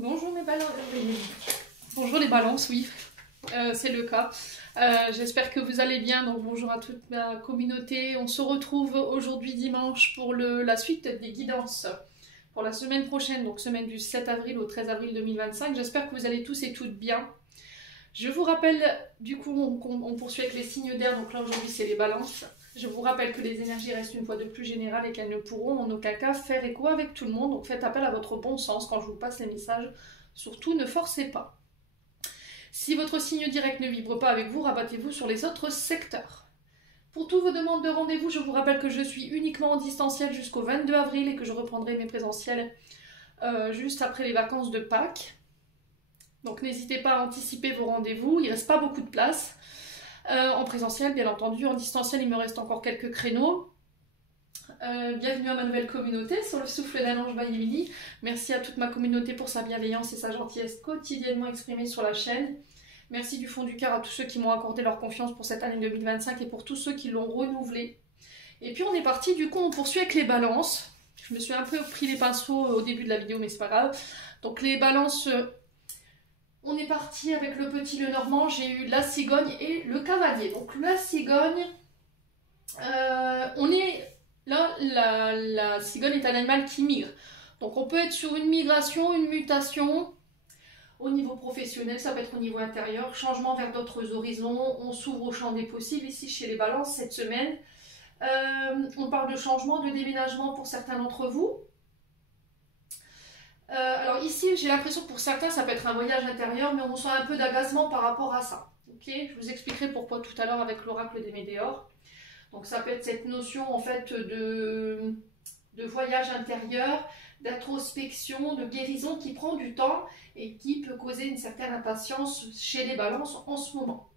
Bonjour mes balances. Bonjour les balances, oui, c'est le cas. J'espère que vous allez bien, donc bonjour à toute ma communauté. On se retrouve aujourd'hui dimanche pour la suite des guidances pour la semaine prochaine, donc semaine du 7 avril au 13 avril 2025. J'espère que vous allez tous et toutes bien. Je vous rappelle, du coup, on poursuit avec les signes d'air, donc là aujourd'hui c'est les balances. Je vous rappelle que les énergies restent une fois de plus générales et qu'elles ne pourront en aucun cas faire écho avec tout le monde. Donc faites appel à votre bon sens quand je vous passe les messages. Surtout ne forcez pas. Si votre signe direct ne vibre pas avec vous, rabattez-vous sur les autres secteurs. Pour toutes vos demandes de rendez-vous, je vous rappelle que je suis uniquement en distanciel jusqu'au 22 avril et que je reprendrai mes présentiels juste après les vacances de Pâques. Donc n'hésitez pas à anticiper vos rendez-vous, il ne reste pas beaucoup de place. En présentiel, bien entendu, en distanciel, il me reste encore quelques créneaux. Bienvenue à ma nouvelle communauté sur le souffle d'un ange by Emily. Merci à toute ma communauté pour sa bienveillance et sa gentillesse quotidiennement exprimée sur la chaîne. Merci du fond du cœur à tous ceux qui m'ont accordé leur confiance pour cette année 2025 et pour tous ceux qui l'ont renouvelée. Et puis on est parti, du coup on poursuit avec les balances. Je me suis un peu pris les pinceaux au début de la vidéo, mais c'est pas grave. Donc les balances... On est parti avec le petit Lenormand, j'ai eu la cigogne et le cavalier. Donc la cigogne, on est là, la cigogne est un animal qui migre. Donc on peut être sur une migration, une mutation au niveau professionnel, ça peut être au niveau intérieur, changement vers d'autres horizons, on s'ouvre au champ des possibles ici chez les balances cette semaine. On parle de changement, de déménagement pour certains d'entre vous. Alors ici, j'ai l'impression que pour certains, ça peut être un voyage intérieur, mais on ressent un peu d'agacement par rapport à ça. Okay, je vous expliquerai pourquoi tout à l'heure avec l'oracle des Météores. Donc ça peut être cette notion en fait de voyage intérieur, d'introspection, de guérison qui prend du temps et qui peut causer une certaine impatience chez les balances en ce moment.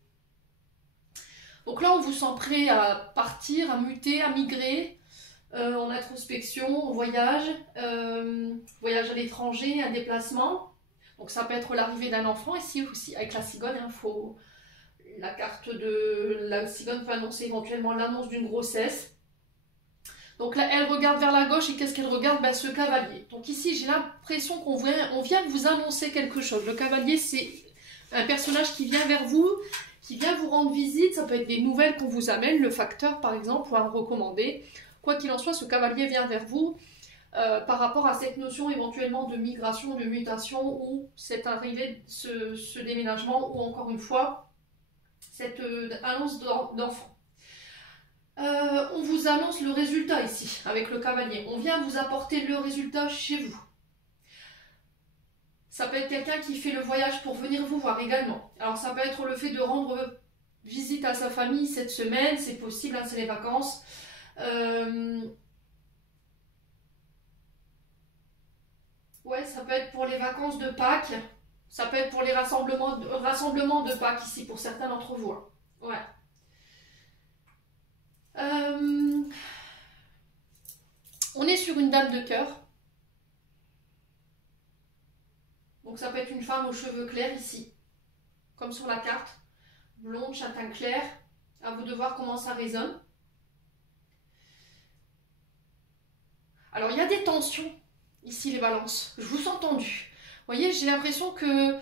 Donc là, on vous sent prêt à partir, à muter, à migrer. En introspection, en voyage, voyage à l'étranger, un déplacement. Donc ça peut être l'arrivée d'un enfant ici aussi avec la cigogne. La carte de la cigogne peut annoncer éventuellement l'annonce d'une grossesse. Donc là, elle regarde vers la gauche et qu'est-ce qu'elle regarde? Ce cavalier. Donc ici, j'ai l'impression qu'on vient vous annoncer quelque chose. Le cavalier, c'est un personnage qui vient vers vous, qui vient vous rendre visite. Ça peut être des nouvelles qu'on vous amène, le facteur par exemple, ou un recommandé. Quoi qu'il en soit, ce cavalier vient vers vous par rapport à cette notion éventuellement de migration, de mutation, ou cette arrivée, ce déménagement, ou encore une fois, cette annonce d'enfant. On vous annonce le résultat ici, avec le cavalier. On vient vous apporter le résultat chez vous. Ça peut être quelqu'un qui fait le voyage pour venir vous voir également. Alors ça peut être le fait de rendre visite à sa famille cette semaine, c'est possible, hein, c'est les vacances. Ouais, ça peut être pour les vacances de Pâques, ça peut être pour les rassemblements de Pâques ici pour certains d'entre vous. Hein. Ouais. On est sur une dame de cœur. Donc ça peut être une femme aux cheveux clairs ici, comme sur la carte. Blonde, châtain clair. À vous de voir comment ça résonne. Alors, il y a des tensions, ici, les balances. Je vous sens tendu. Vous voyez, j'ai l'impression que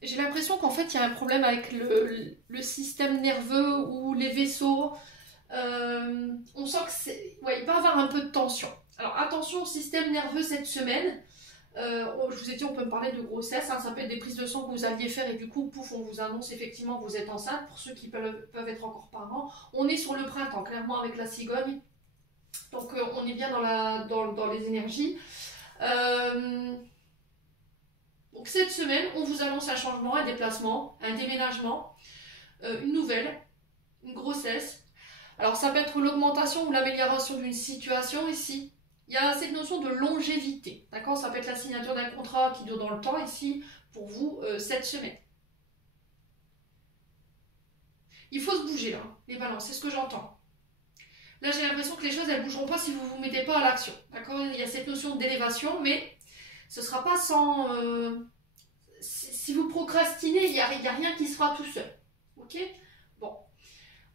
j'ai l'impression qu'en fait, il y a un problème avec le système nerveux ou les vaisseaux. On sent que ouais, il va y avoir un peu de tension. Alors, attention au système nerveux cette semaine. Je vous ai dit, on peut me parler de grossesse. Hein, ça peut être des prises de sang que vous alliez faire et du coup, pouf, on vous annonce effectivement que vous êtes enceinte. Pour ceux qui peuvent être encore parents. On est sur le printemps, clairement, avec la cigogne. Donc on est bien dans les énergies. Donc cette semaine, on vous annonce un changement, un déplacement, un déménagement, une nouvelle, une grossesse. Alors ça peut être l'augmentation ou l'amélioration d'une situation ici. Il y a cette notion de longévité. D'accord? Ça peut être la signature d'un contrat qui dure dans le temps ici pour vous cette semaine. Il faut se bouger là, les balances, c'est ce que j'entends. Là, j'ai l'impression que les choses, elles ne bougeront pas si vous ne vous mettez pas à l'action. D'accord? Il y a cette notion d'élévation, mais ce ne sera pas sans... si vous procrastinez, il n'y a rien qui se fera tout seul. Ok? Bon.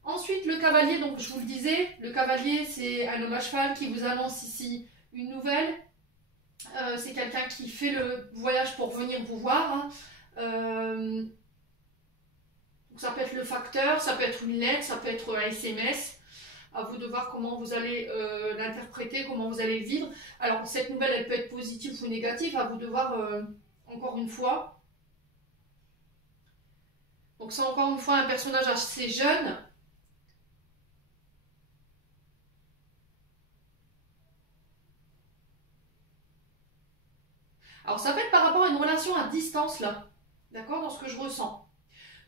Ensuite, le cavalier, donc je vous le disais, le cavalier, c'est un homme à cheval qui vous annonce ici une nouvelle. c'est quelqu'un qui fait le voyage pour venir vous voir. Hein. Ça peut être le facteur, ça peut être une lettre, ça peut être un SMS. À vous de voir comment vous allez l'interpréter, comment vous allez le vivre. Alors, cette nouvelle, elle peut être positive ou négative. À vous de voir, encore une fois. Donc, c'est encore une fois un personnage assez jeune. Alors, ça peut être par rapport à une relation à distance, là. D'accord, dans ce que je ressens.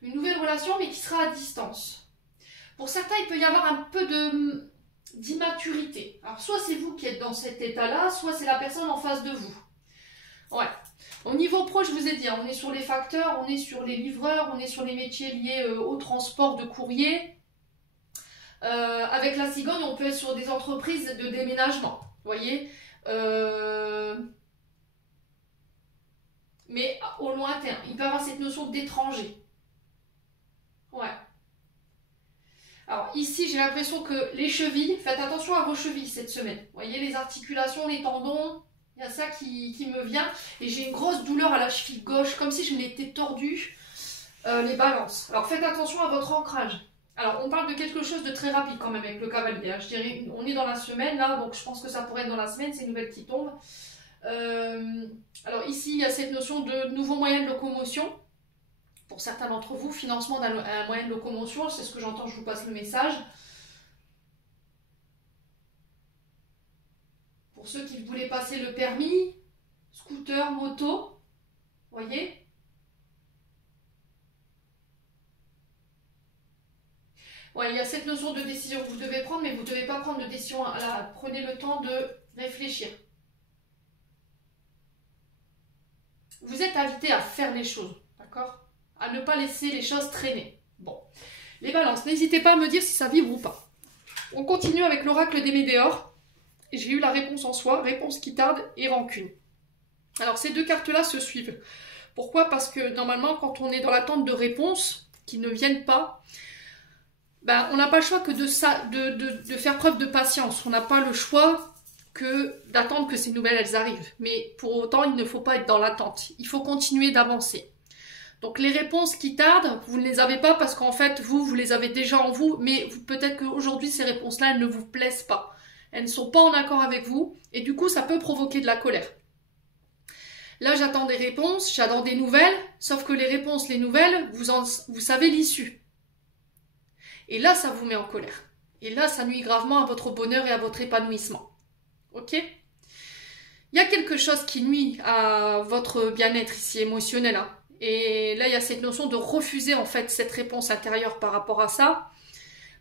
Une nouvelle relation, mais qui sera à distance. Pour certains, il peut y avoir un peu d'immaturité. Alors, soit c'est vous qui êtes dans cet état-là, soit c'est la personne en face de vous. Ouais. Au niveau pro, je vous ai dit, on est sur les facteurs, on est sur les livreurs, on est sur les métiers liés au transport de courrier. Avec la cigogne, on peut être sur des entreprises de déménagement. Vous voyez mais au lointain. Il peut y avoir cette notion d'étranger. Ouais. Alors ici, j'ai l'impression que les chevilles, faites attention à vos chevilles cette semaine. Vous voyez, les articulations, les tendons, il y a ça qui me vient. Et j'ai une grosse douleur à la cheville gauche, comme si je m'étais tordue les balances. Alors faites attention à votre ancrage. Alors on parle de quelque chose de très rapide quand même avec le cavalier. Hein. Je dirais, on est dans la semaine là, donc je pense que ça pourrait être dans la semaine, c'est une nouvelle qui tombe. Alors ici, il y a cette notion de nouveau moyen de locomotion. Pour certains d'entre vous, financement d'un moyen de locomotion, c'est ce que j'entends, je vous passe le message. Pour ceux qui voulaient passer le permis, scooter, moto, voyez. Ouais, il y a cette notion de décision que vous devez prendre, mais vous ne devez pas prendre de décision là. Prenez le temps de réfléchir. Vous êtes invité à faire les choses, d'accord? À ne pas laisser les choses traîner. Bon, les balances, n'hésitez pas à me dire si ça vibre ou pas. On continue avec l'oracle des Médéors. J'ai eu la réponse en soi, réponse qui tarde et rancune. Alors ces deux cartes-là se suivent. Pourquoi? Parce que normalement, quand on est dans l'attente de réponses qui ne viennent pas, ben, on n'a pas le choix que de faire preuve de patience. On n'a pas le choix que d'attendre que ces nouvelles elles arrivent. Mais pour autant, il ne faut pas être dans l'attente. Il faut continuer d'avancer. Donc les réponses qui tardent, vous ne les avez pas parce qu'en fait, vous les avez déjà en vous, mais peut-être qu'aujourd'hui, ces réponses-là, elles ne vous plaisent pas. Elles ne sont pas en accord avec vous, et du coup, ça peut provoquer de la colère. Là, j'attends des réponses, j'attends des nouvelles, sauf que les réponses, les nouvelles, vous savez l'issue. Et là, ça vous met en colère. Et là, ça nuit gravement à votre bonheur et à votre épanouissement. Ok ? Il y a quelque chose qui nuit à votre bien-être ici, émotionnel, hein. Et là, il y a cette notion de refuser en fait cette réponse intérieure par rapport à ça.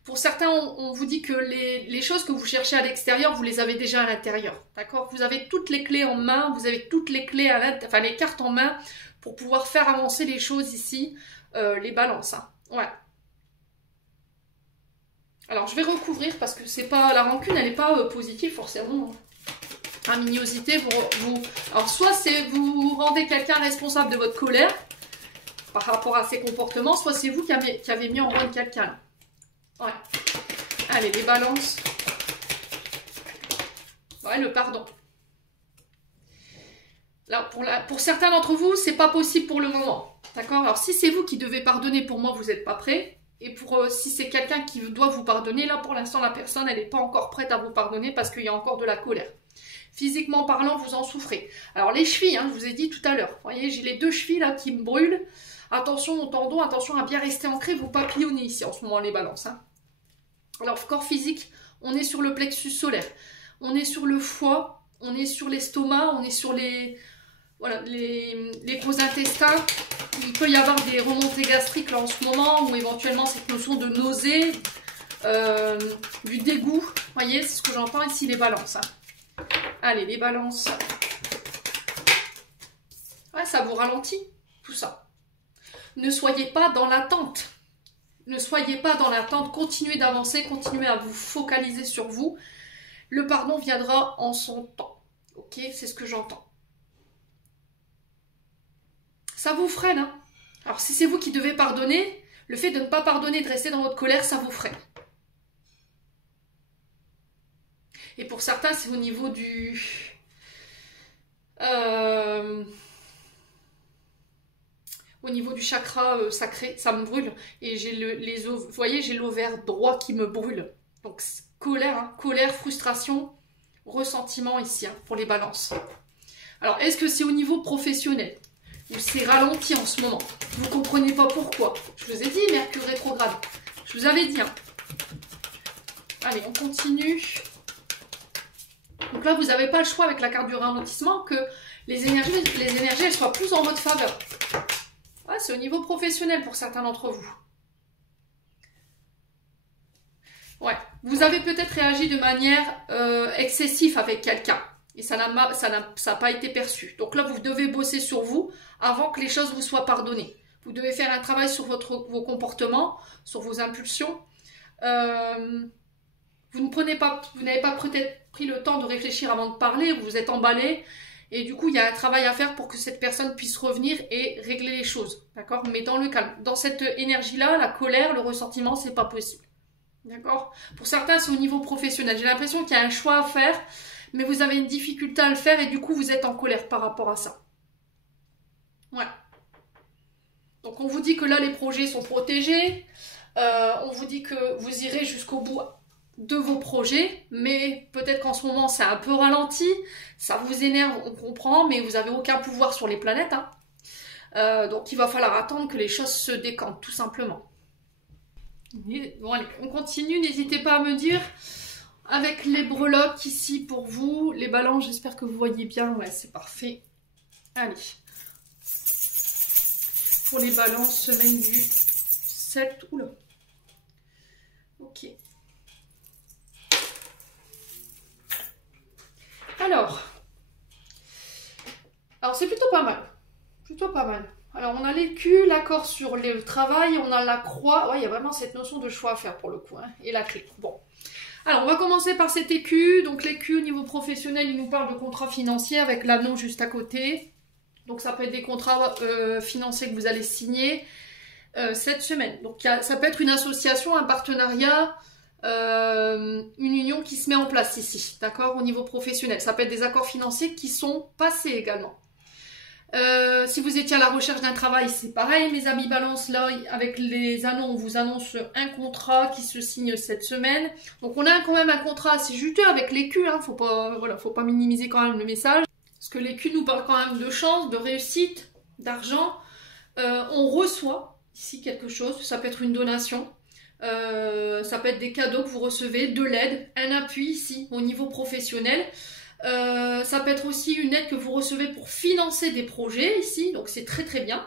Pour certains, on vous dit que les choses que vous cherchez à l'extérieur, vous les avez déjà à l'intérieur. D'accord? Vous avez toutes les clés en main, vous avez toutes les clés enfin les cartes en main pour pouvoir faire avancer les choses ici, les balances. Hein. Ouais. Alors, je vais recouvrir parce que c'est pas la rancune, elle n'est pas positive forcément. Mignosité, alors soit c'est vous rendez quelqu'un responsable de votre colère par rapport à ses comportements, soit c'est vous qui avez mis en route quelqu'un. Ouais. Allez, les balances. Ouais, le pardon. Là, pour certains d'entre vous, c'est pas possible pour le moment. D'accord? Alors, si c'est vous qui devez pardonner, pour moi, vous n'êtes pas prêt. Et si c'est quelqu'un qui doit vous pardonner, là, pour l'instant, la personne, elle n'est pas encore prête à vous pardonner parce qu'il y a encore de la colère. Physiquement parlant, vous en souffrez. Alors les chevilles, hein, je vous ai dit tout à l'heure. Vous voyez, j'ai les deux chevilles là qui me brûlent. Attention au tendon, attention à bien rester ancré, vous papillonnez ici en ce moment les balances. Hein. Alors corps physique, on est sur le plexus solaire. On est sur le foie, on est sur l'estomac, on est sur les gros intestins. Il peut y avoir des remontées gastriques là en ce moment, ou éventuellement cette notion de nausée, du dégoût. Vous voyez, c'est ce que j'entends ici les balances. Hein. Allez, les balances. Ouais, ça vous ralentit, tout ça. Ne soyez pas dans l'attente. Ne soyez pas dans l'attente. Continuez d'avancer, continuez à vous focaliser sur vous. Le pardon viendra en son temps. Ok, c'est ce que j'entends. Ça vous freine, hein. Alors, si c'est vous qui devez pardonner, le fait de ne pas pardonner, de rester dans votre colère, ça vous freine. Et pour certains, c'est au niveau au niveau du chakra sacré, ça me brûle. Et j'ai vous voyez, j'ai l'ovaire droit qui me brûle. Donc colère, hein, colère, frustration, ressentiment ici, hein, pour les balances. Alors, est-ce que c'est au niveau professionnel? Ou c'est ralenti en ce moment? Vous ne comprenez pas pourquoi? Je vous ai dit, Mercure rétrograde. Je vous avais dit, hein. Allez, on continue. Donc là, vous n'avez pas le choix avec la carte du ralentissement que les énergies elles soient plus en votre faveur. Ouais, c'est au niveau professionnel pour certains d'entre vous. Ouais, vous avez peut-être réagi de manière excessive avec quelqu'un. Et ça n'a pas été perçu. Donc là, vous devez bosser sur vous avant que les choses vous soient pardonnées. Vous devez faire un travail sur vos comportements, sur vos impulsions. Vous n'avez pas peut-être pris le temps de réfléchir avant de parler, vous vous êtes emballé. Et du coup, il y a un travail à faire pour que cette personne puisse revenir et régler les choses. D'accord? Mais dans le calme. Dans cette énergie-là, la colère, le ressentiment, c'est pas possible. D'accord? Pour certains, c'est au niveau professionnel. J'ai l'impression qu'il y a un choix à faire, mais vous avez une difficulté à le faire et du coup, vous êtes en colère par rapport à ça. Voilà. Donc, on vous dit que là, les projets sont protégés. On vous dit que vous irez jusqu'au bout de vos projets, mais peut-être qu'en ce moment, c'est un peu ralenti. Ça vous énerve, on comprend, mais vous n'avez aucun pouvoir sur les planètes. Hein. Donc, il va falloir attendre que les choses se décantent, tout simplement. Bon, allez, on continue. N'hésitez pas à me dire avec les breloques ici pour vous. Les balances, j'espère que vous voyez bien. Ouais, c'est parfait. Allez. Pour les balances, semaine du 7. Oula. Ok. Alors c'est plutôt pas mal. Plutôt pas mal. Alors, on a l'écu, l'accord sur le travail, on a la croix. Ouais, il y a vraiment cette notion de choix à faire pour le coup. Hein, et la clé. Bon. Alors, on va commencer par cet écu. Donc, l'écu, au niveau professionnel, il nous parle de contrats financiers avec l'anneau juste à côté. Donc, ça peut être des contrats financiers que vous allez signer cette semaine. Donc, ça peut être une association, un partenariat, une union qui se met en place ici. D'accord? Au niveau professionnel. Ça peut être des accords financiers qui sont passés également. Si vous étiez à la recherche d'un travail, c'est pareil, mes amis balance, là, avec les anneaux, on vous annonce un contrat qui se signe cette semaine. Donc on a quand même un contrat assez juteux avec l'écu, hein, faut pas minimiser quand même le message. Parce que l'écu nous parle quand même de chance, de réussite, d'argent. On reçoit ici quelque chose, ça peut être une donation. Ça peut être des cadeaux que vous recevez, de l'aide, un appui ici au niveau professionnel. Ça peut être aussi une aide que vous recevez pour financer des projets ici, donc c'est très très bien.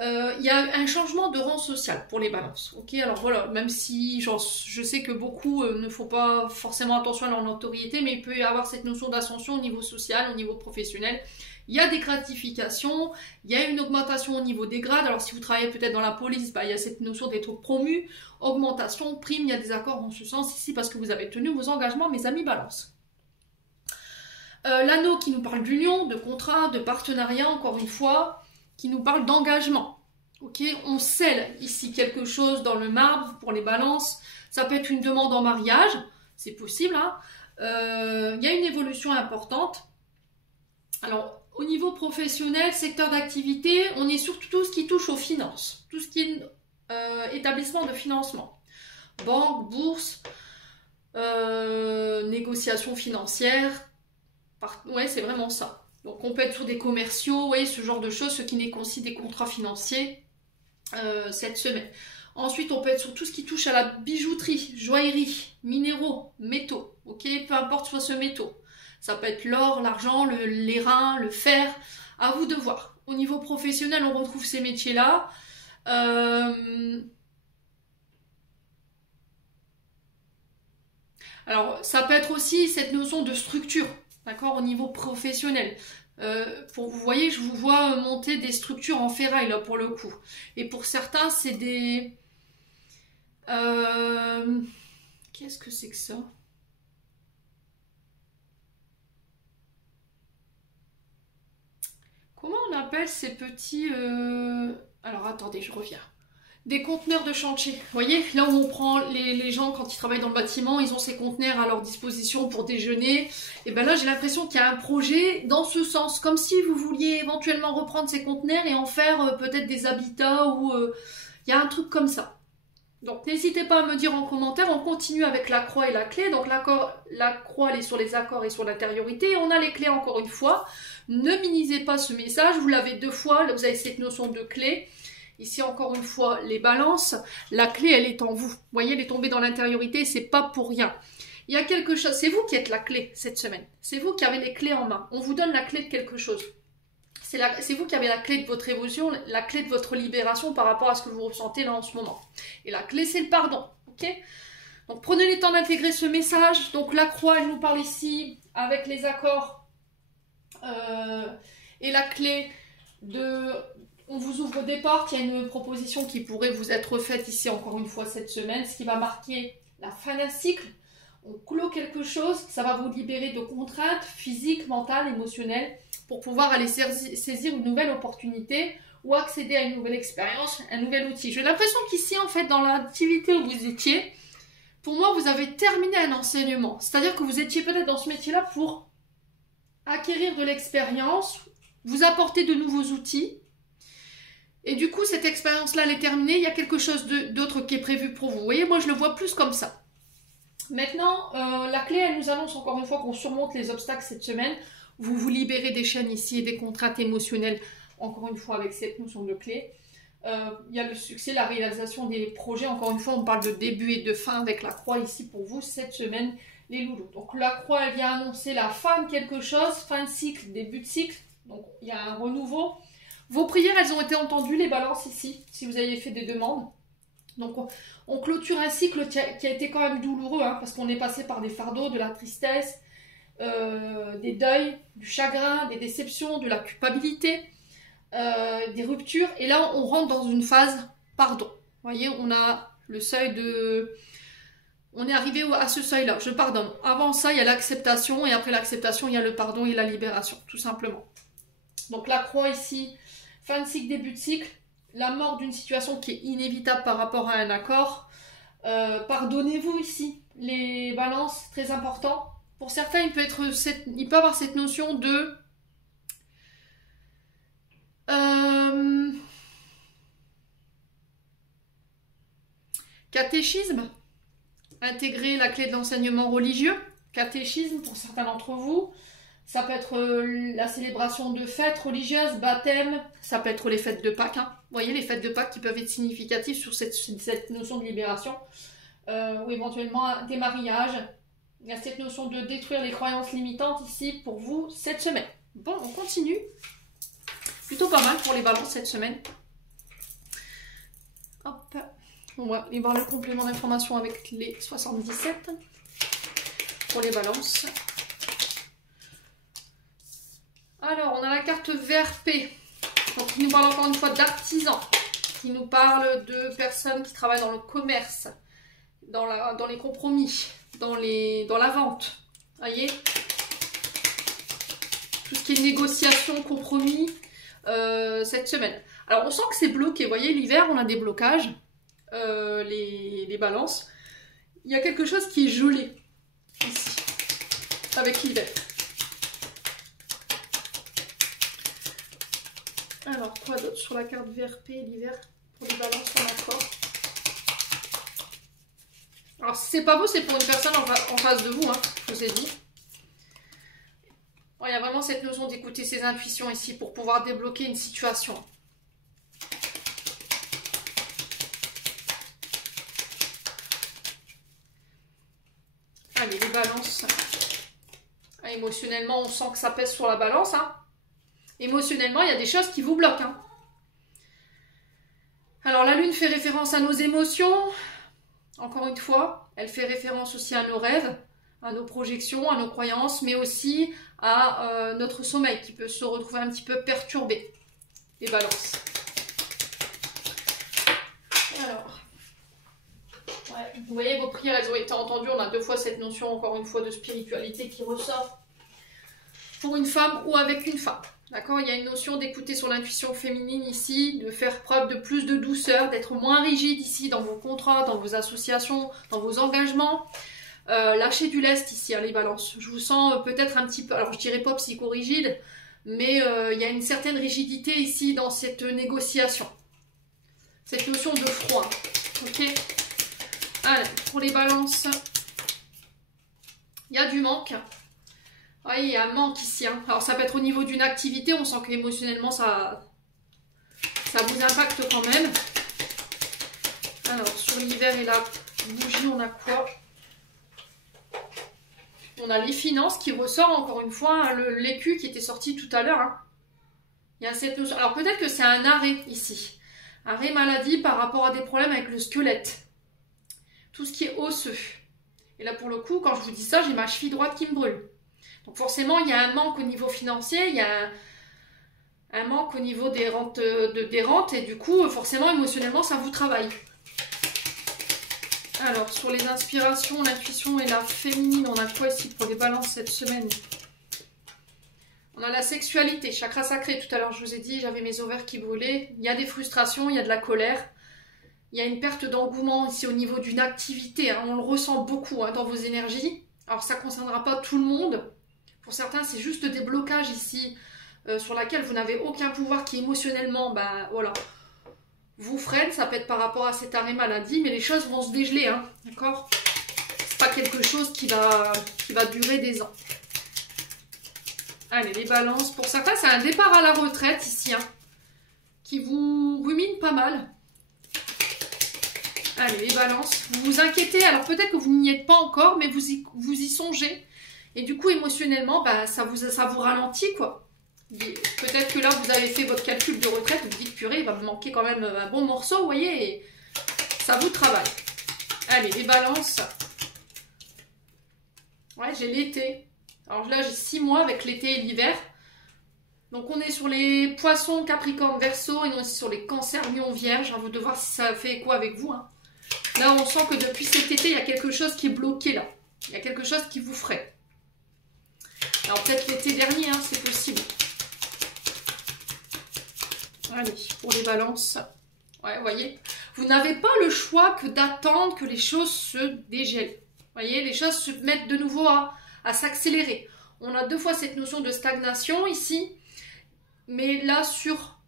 Il y a un changement de rang social pour les balances. Ok, alors voilà, même si je sais que beaucoup ne font pas forcément attention à leur notoriété, mais il peut y avoir cette notion d'ascension au niveau social, au niveau professionnel. Il y a des gratifications, il y a une augmentation au niveau des grades. Alors si vous travaillez peut-être dans la police, il y a cette notion d'être promu, augmentation, prime, il y a des accords en ce sens ici parce que vous avez tenu vos engagements, mes amis balance. L'anneau qui nous parle d'union, de contrat, de partenariat, encore une fois, qui nous parle d'engagement. Ok, on scelle ici quelque chose dans le marbre pour les balances. Ça peut être une demande en mariage, c'est possible. Hein. Il y a une évolution importante. Alors, au niveau professionnel, secteur d'activité, on est sur tout ce qui touche aux finances. Tout ce qui est établissement de financement. Banque, bourse, négociations financières. Ouais, c'est vraiment ça. Donc on peut être sur des commerciaux, ouais, ce genre de choses, ce qui négocie des contrats financiers cette semaine. Ensuite, on peut être sur tout ce qui touche à la bijouterie, joaillerie, minéraux, métaux. Ok, peu importe soit ce métaux. Ça peut être l'or, l'argent, l'airain, le fer. À vous de voir. Au niveau professionnel, on retrouve ces métiers-là. Alors, ça peut être aussi cette notion de structure. D'accord, au niveau professionnel. Vous voyez, je vous vois monter des structures en ferraille, là, pour le coup. Et pour certains, c'est des... Qu'est-ce que c'est que ça? Comment on appelle ces petits... Alors, attendez, je reviens. des conteneurs de chantier. Vous voyez, là où on prend les gens quand ils travaillent dans le bâtiment, ils ont ces conteneurs à leur disposition pour déjeuner. Et bien là, j'ai l'impression qu'il y a un projet dans ce sens, comme si vous vouliez éventuellement reprendre ces conteneurs et en faire peut-être des habitats ou il y a un truc comme ça. Donc n'hésitez pas à me dire en commentaire. On continue avec la croix et la clé. Donc la croix elle est sur les accords et sur l'intériorité. On a les clés encore une fois. Ne minimisez pas ce message. Vous l'avez 2 fois. Là, vous avez cette notion de clé. Ici, encore une fois, les balances. La clé, elle est en vous. Vous voyez, elle est tombée dans l'intériorité, c'est pas pour rien. Il y a quelque chose, c'est vous qui êtes la clé cette semaine. C'est vous qui avez les clés en main. On vous donne la clé de quelque chose. C'est vous qui avez la clé de votre évolution, la clé de votre libération par rapport à ce que vous ressentez là en ce moment. Et la clé, c'est le pardon. Ok ? Donc, prenez le temps d'intégrer ce message. Donc, la croix, elle nous parle ici avec les accords et la clé de... On vous ouvre des portes, il y a une proposition qui pourrait vous être faite ici encore une fois cette semaine, ce qui va marquer la fin d'un cycle. On clôt quelque chose, ça va vous libérer de contraintes physiques, mentales, émotionnelles, pour pouvoir aller saisir une nouvelle opportunité ou accéder à une nouvelle expérience, un nouvel outil. J'ai l'impression qu'ici, en fait, dans l'activité où vous étiez, pour moi, vous avez terminé un enseignement. C'est-à-dire que vous étiez peut-être dans ce métier-là pour acquérir de l'expérience, vous apporter de nouveaux outils. Et du coup, cette expérience-là, elle est terminée. Il y a quelque chose d'autre qui est prévu pour vous. Vous voyez, moi, je le vois plus comme ça. Maintenant, la clé, elle nous annonce encore une fois qu'on surmonte les obstacles cette semaine. Vous vous libérez des chaînes ici et des contraintes émotionnelles, encore une fois, avec cette notion de clé. Il y a le succès, la réalisation des projets. Encore une fois, on parle de début et de fin avec la croix ici pour vous cette semaine, les loulous. Donc, la croix, elle vient annoncer la fin de quelque chose, fin de cycle, début de cycle. Donc, il y a un renouveau. Vos prières, elles ont été entendues, les balances ici, si vous avez fait des demandes. Donc, on clôture un cycle qui a été quand même douloureux, hein, parce qu'on est passé par des fardeaux, de la tristesse, des deuils, du chagrin, des déceptions, de la culpabilité, des ruptures. Et là, on rentre dans une phase pardon. Vous voyez, on a le seuil de... On est arrivé à ce seuil-là, je pardonne. Avant ça, il y a l'acceptation, et après l'acceptation, il y a le pardon et la libération, tout simplement. Donc, la croix ici... Fin de cycle, début de cycle, la mort d'une situation qui est inévitable par rapport à un accord. Pardonnez-vous ici, les balances, très important. Pour certains, il peut avoir cette notion de... catéchisme, intégrer la clé de l'enseignement religieux. Catéchisme pour certains d'entre vous. Ça peut être la célébration de fêtes religieuses, baptême, ça peut être les fêtes de Pâques. Hein. Vous voyez, les fêtes de Pâques qui peuvent être significatives sur cette notion de libération. Ou éventuellement des mariages. Il y a cette notion de détruire les croyances limitantes ici pour vous cette semaine. Bon, on continue. Plutôt pas mal pour les balances cette semaine. Hop. On va aller voir le complément d'information avec les 77 pour les balances. Alors, on a la carte VRP, donc qui nous parle encore une fois d'artisans, qui nous parle de personnes qui travaillent dans le commerce, dans les compromis, dans la vente. Vous voyez, tout ce qui est négociation, compromis, cette semaine. Alors, on sent que c'est bloqué. Vous voyez, l'hiver, on a des blocages, les balances. Il y a quelque chose qui est gelé, ici, avec l'hiver. Alors, quoi d'autre sur la carte VRP l'hiver pour les balances en accord? Alors, si c'est pas vous, c'est pour une personne en face de vous, hein, je vous ai dit. Bon, il y a vraiment cette notion d'écouter ses intuitions ici pour pouvoir débloquer une situation. Allez, les balances. Ah, émotionnellement, on sent que ça pèse sur la balance, hein. Émotionnellement, il y a des choses qui vous bloquent. Hein. Alors, la lune fait référence à nos émotions. Encore une fois, elle fait référence aussi à nos rêves, à nos projections, à nos croyances, mais aussi à notre sommeil qui peut se retrouver un petit peu perturbé. Les balances. Alors, ouais, vous voyez, vos prières, elles ont été entendues. On a 2 fois cette notion, encore une fois, de spiritualité qui ressort. Pour une femme ou avec une femme. D'accord? Il y a une notion d'écouter sur l'intuition féminine ici, de faire preuve de plus de douceur, d'être moins rigide ici dans vos contrats, dans vos associations, dans vos engagements. Lâchez du lest ici, hein, les balances. Je vous sens peut-être un petit peu, alors je dirais pas psychorigide, mais il y a une certaine rigidité ici dans cette négociation. Cette notion de froid. Ok? Allez, pour les balances, il y a du manque. Oui, il y a un manque ici. Hein. Alors ça peut être au niveau d'une activité, on sent qu'émotionnellement ça vous impacte quand même. Alors sur l'hiver et la bougie, on a quoi? On a les finances qui ressort encore une fois, hein, l'écu qui était sorti tout à l'heure. Hein. Il y a cette notion. Alors peut-être que c'est un arrêt ici. Arrêt maladie par rapport à des problèmes avec le squelette. Tout ce qui est osseux. Et là pour le coup, quand je vous dis ça, j'ai ma cheville droite qui me brûle. Donc forcément, il y a un manque au niveau financier, il y a un manque au niveau des rentes, et du coup, forcément, émotionnellement, ça vous travaille. Alors, sur les inspirations, l'intuition et la féminine, on a quoi ici pour les balances cette semaine? On a la sexualité, chakra sacré. Tout à l'heure, je vous ai dit, j'avais mes ovaires qui brûlaient. Il y a des frustrations, il y a de la colère. Il y a une perte d'engouement ici au niveau d'une activité. Hein. On le ressent beaucoup hein, dans vos énergies. Alors, ça ne concernera pas tout le monde. Pour certains, c'est juste des blocages ici sur lesquels vous n'avez aucun pouvoir qui émotionnellement, bah, voilà, vous freine. Ça peut être par rapport à cet arrêt maladie, mais les choses vont se dégeler, hein, d'accord? C'est pas quelque chose qui va durer des ans. Allez, les balances. Pour certains, c'est un départ à la retraite ici, hein, qui vous rumine pas mal. Allez, les balances. Vous vous inquiétez, alors peut-être que vous n'y êtes pas encore, mais vous y songez. Et du coup, émotionnellement, bah, ça vous ralentit, quoi. Peut-être que là, vous avez fait votre calcul de retraite, vous dites, purée, il va me manquer quand même un bon morceau, vous voyez, et ça vous travaille. Allez, les balances. Ouais, j'ai l'été. Alors là, j'ai 6 mois avec l'été et l'hiver. Donc, on est sur les poissons, capricorne, verseau, et on est sur les cancers, lion, vierge. À vous de voir si ça fait quoi avec vous. Hein. Là, on sent que depuis cet été, il y a quelque chose qui est bloqué, là. Il y a quelque chose qui vous freine. Alors peut-être l'été dernier, hein, c'est possible. Allez, pour les balances. Ouais, vous voyez, vous n'avez pas le choix que d'attendre que les choses se dégèlent. Vous voyez, les choses se mettent de nouveau à s'accélérer. On a 2 fois cette notion de stagnation ici. Mais là, sur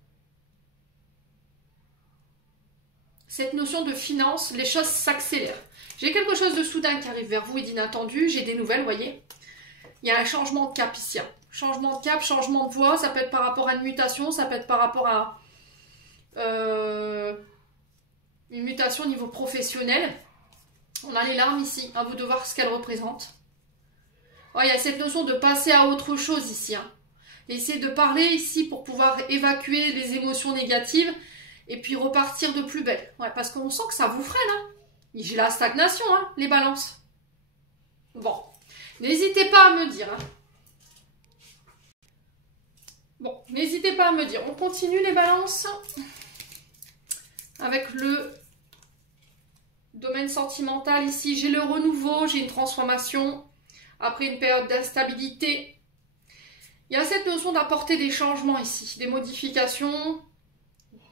cette notion de finance, les choses s'accélèrent. J'ai quelque chose de soudain qui arrive vers vous et d'inattendu. J'ai des nouvelles, vous voyez. Il y a un changement de cap ici. Hein. Changement de cap, changement de voie. Ça peut être par rapport à une mutation. Ça peut être par rapport à une mutation au niveau professionnel. On a les larmes ici. À vous de voir ce qu'elles représentent. Ouais, il y a cette notion de passer à autre chose ici. Hein. Essayer de parler ici pour pouvoir évacuer les émotions négatives. Et puis repartir de plus belle. Ouais, parce qu'on sent que ça vous freine. Hein. J'ai la stagnation, hein, les balances. Bon. N'hésitez pas à me dire. Hein. Bon, n'hésitez pas à me dire. On continue les balances. Avec le domaine sentimental ici. J'ai le renouveau, j'ai une transformation. Après une période d'instabilité. Il y a cette notion d'apporter des changements ici. Des modifications,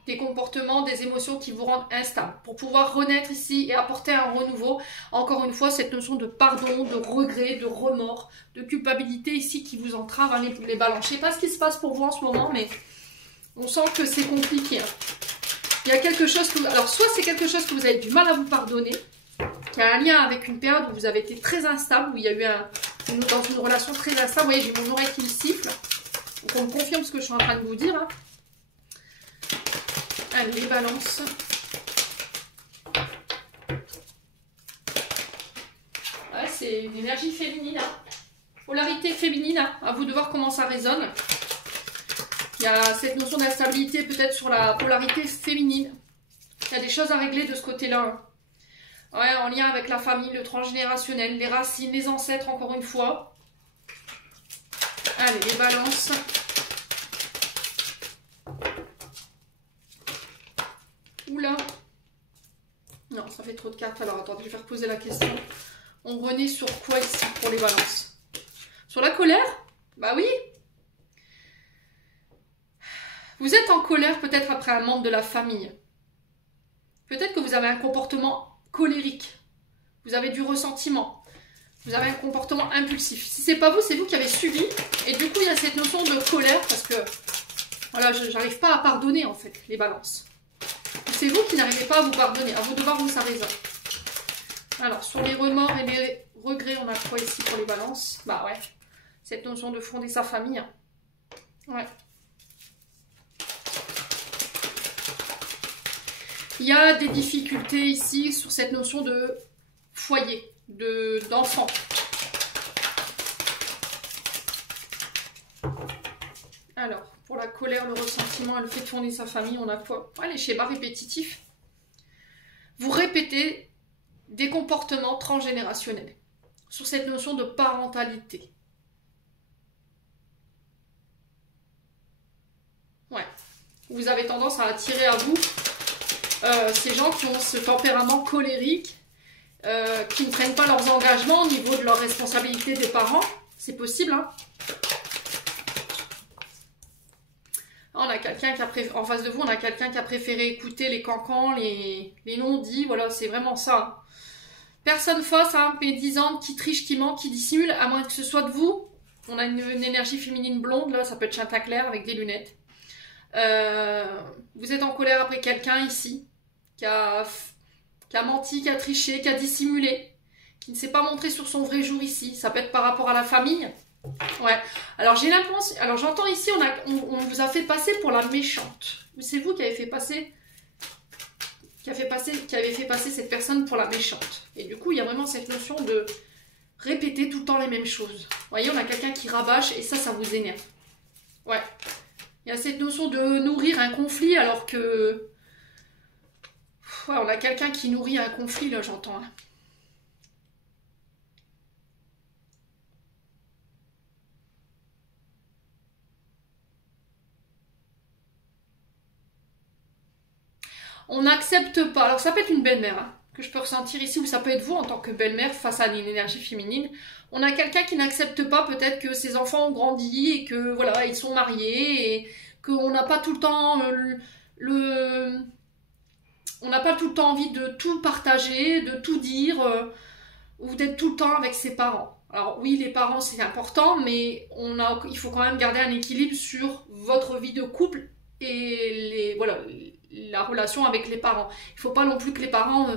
des comportements, des émotions qui vous rendent instables. Pour pouvoir renaître ici et apporter un renouveau. Encore une fois, cette notion de pardon, de regret, de remords, de culpabilité ici qui vous entrave hein, les balances. Je ne sais pas ce qui se passe pour vous en ce moment, mais on sent que c'est compliqué. Hein. Il y a quelque chose que... Alors, soit c'est quelque chose que vous avez du mal à vous pardonner, qui a un lien avec une période où vous avez été très instable, où il y a eu dans une relation très instable. Vous voyez, j'ai mon oreille qui me siffle. Donc, on me confirme ce que je suis en train de vous dire. Hein. Allez, les balances. Ouais, c'est une énergie féminine. Hein. Polarité féminine. Hein. À vous de voir comment ça résonne. Il y a cette notion d'instabilité peut-être sur la polarité féminine. Il y a des choses à régler de ce côté-là. Hein. Ouais, en lien avec la famille, le transgénérationnel, les racines, les ancêtres, encore une fois. Allez, les balances. Oula. Non, ça fait trop de cartes. Alors, attendez, je vais reposer la question. On renaît sur quoi ici pour les balances? Sur la colère? Bah oui. Vous êtes en colère peut-être après un membre de la famille. Peut-être que vous avez un comportement colérique. Vous avez du ressentiment. Vous avez un comportement impulsif. Si c'est pas vous, c'est vous qui avez subi. Et du coup, il y a cette notion de colère parce que voilà, je n'arrive pas à pardonner en fait, les balances. C'est vous qui n'arrivez pas à vous pardonner. À vous de voir où ça résonne. Alors, sur les remords et les regrets, on a quoi ici pour les balances? Bah ouais, cette notion de fonder sa famille. Hein. Ouais. Il y a des difficultés ici sur cette notion de foyer, d'enfant. Alors, pour la colère, le ressentiment et le fait de fonder sa famille, on a quoi? Ouais, les schémas répétitifs. Vous répétez des comportements transgénérationnels sur cette notion de parentalité. Ouais. Vous avez tendance à attirer à vous ces gens qui ont ce tempérament colérique, qui ne prennent pas leurs engagements au niveau de leur responsabilité des parents. C'est possible, hein. On a quelqu'un qui a préféré, en face de vous, on a quelqu'un qui a préféré écouter les cancans, les non-dits. Voilà, c'est vraiment ça. Personne fausse, hein, médisante, qui triche, qui ment, qui dissimule, à moins que ce soit de vous. On a une énergie féminine blonde, là, ça peut être châtain clair avec des lunettes. Vous êtes en colère après quelqu'un ici, qui a menti, qui a triché, qui a dissimulé, qui ne s'est pas montré sur son vrai jour ici. Ça peut être par rapport à la famille. Ouais, alors j'ai l'impression, alors j'entends ici, on vous a fait passer pour la méchante. C'est vous qui avez fait passer, qui avez fait passer cette personne pour la méchante. Et du coup, il y a vraiment cette notion de répéter tout le temps les mêmes choses. Vous voyez, on a quelqu'un qui rabâche et ça vous énerve. Ouais, il y a cette notion de nourrir un conflit alors que... Ouais, on a quelqu'un qui nourrit un conflit, là, j'entends. Hein. On n'accepte pas. Alors ça peut être une belle-mère hein, que je peux ressentir ici, ou ça peut être vous en tant que belle-mère face à une énergie féminine. On a quelqu'un qui n'accepte pas peut-être que ses enfants ont grandi et que voilà, ils sont mariés et qu'on n'a pas tout le temps on n'a pas tout le temps envie de tout partager, de tout dire, ou d'être tout le temps avec ses parents. Alors oui, les parents c'est important, mais il faut quand même garder un équilibre sur votre vie de couple et la relation avec les parents. Il ne faut pas non plus que les parents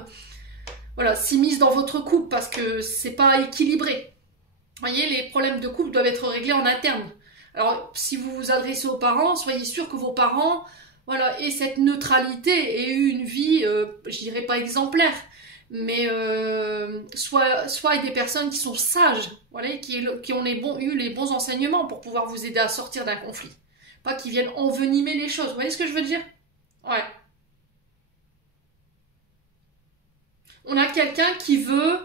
s'immiscent dans votre couple parce que c'est pas équilibré. Vous voyez, les problèmes de couple doivent être réglés en interne. Alors, si vous vous adressez aux parents, soyez sûr que vos parents aient cette neutralité et aient eu une vie, je dirais pas exemplaire, mais soit des personnes qui sont sages, voilà, qui ont eu les bons enseignements pour pouvoir vous aider à sortir d'un conflit. Pas qu'ils viennent envenimer les choses. Vous voyez ce que je veux dire? Ouais. On a quelqu'un qui veut...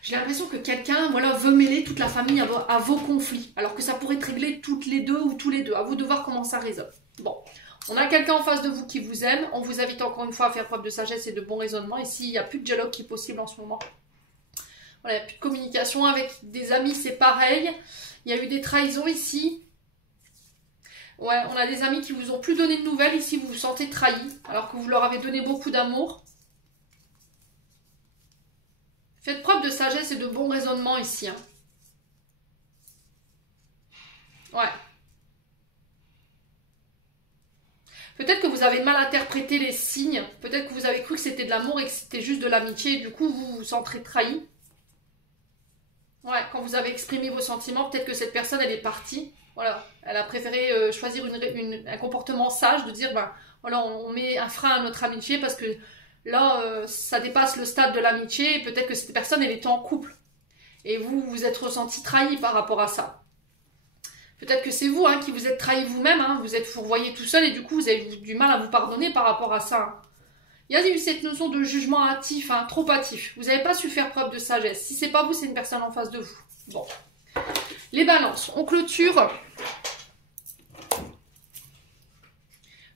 J'ai l'impression que quelqu'un veut mêler toute la famille à vos conflits. Alors que ça pourrait être réglé toutes les deux ou tous les deux. À vous de voir comment ça résonne. Bon. On a quelqu'un en face de vous qui vous aime. On vous invite encore une fois à faire preuve de sagesse et de bon raisonnement. Ici, il n'y a plus de dialogue qui est possible en ce moment. Voilà, il n'y a plus de communication avec des amis, c'est pareil. Il y a eu des trahisons ici. Ouais, on a des amis qui vous ont plus donné de nouvelles. Ici, vous vous sentez trahi, alors que vous leur avez donné beaucoup d'amour. Faites preuve de sagesse et de bon raisonnement ici. Hein. Ouais. Peut-être que vous avez mal interprété les signes. Peut-être que vous avez cru que c'était de l'amour et que c'était juste de l'amitié. Et du coup, vous vous sentez trahi. Ouais, quand vous avez exprimé vos sentiments, peut-être que cette personne, elle est partie. Voilà, elle a préféré choisir un comportement sage, de dire, voilà, on met un frein à notre amitié parce que là, ça dépasse le stade de l'amitié. Et peut-être que cette personne, elle était en couple. Et vous, vous êtes ressenti trahi par rapport à ça. Peut-être que c'est vous hein, qui vous êtes trahi vous-même. Hein, vous voyez tout seul et du coup, vous avez du mal à vous pardonner par rapport à ça. Hein. Il y a eu cette notion de jugement hâtif, hein, trop hâtif. Vous n'avez pas su faire preuve de sagesse. Si c'est pas vous, c'est une personne en face de vous. Bon. Les balances. On clôture.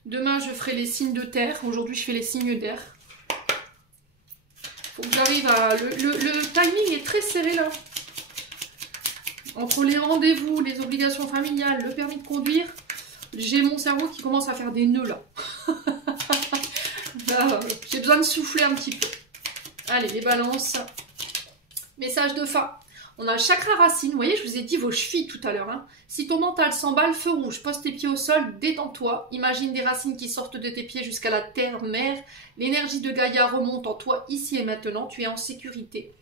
Demain, je ferai les signes de terre. Aujourd'hui, je fais les signes d'air. Faut que j'arrive à... Le timing est très serré, là. Entre les rendez-vous, les obligations familiales, le permis de conduire, j'ai mon cerveau qui commence à faire des nœuds là. J'ai besoin de souffler un petit peu. Allez, les balances. Message de fin. On a le chakra racine. Vous voyez, je vous ai dit vos chevilles tout à l'heure. Hein. Si ton mental s'emballe, feu rouge. Pose tes pieds au sol, détends-toi. Imagine des racines qui sortent de tes pieds jusqu'à la terre, mer. L'énergie de Gaïa remonte en toi ici et maintenant. Tu es en sécurité.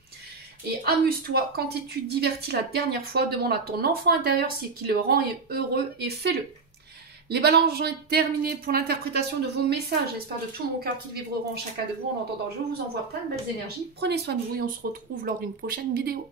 Et amuse-toi. Quand tu te divertis la dernière fois, demande à ton enfant intérieur ce qui le rend heureux et fais-le. Les balances, j'en ai terminé pour l'interprétation de vos messages. J'espère de tout mon cœur qu'ils vibreront chacun de vous. En entendant, je vous envoie plein de belles énergies. Prenez soin de vous et on se retrouve lors d'une prochaine vidéo.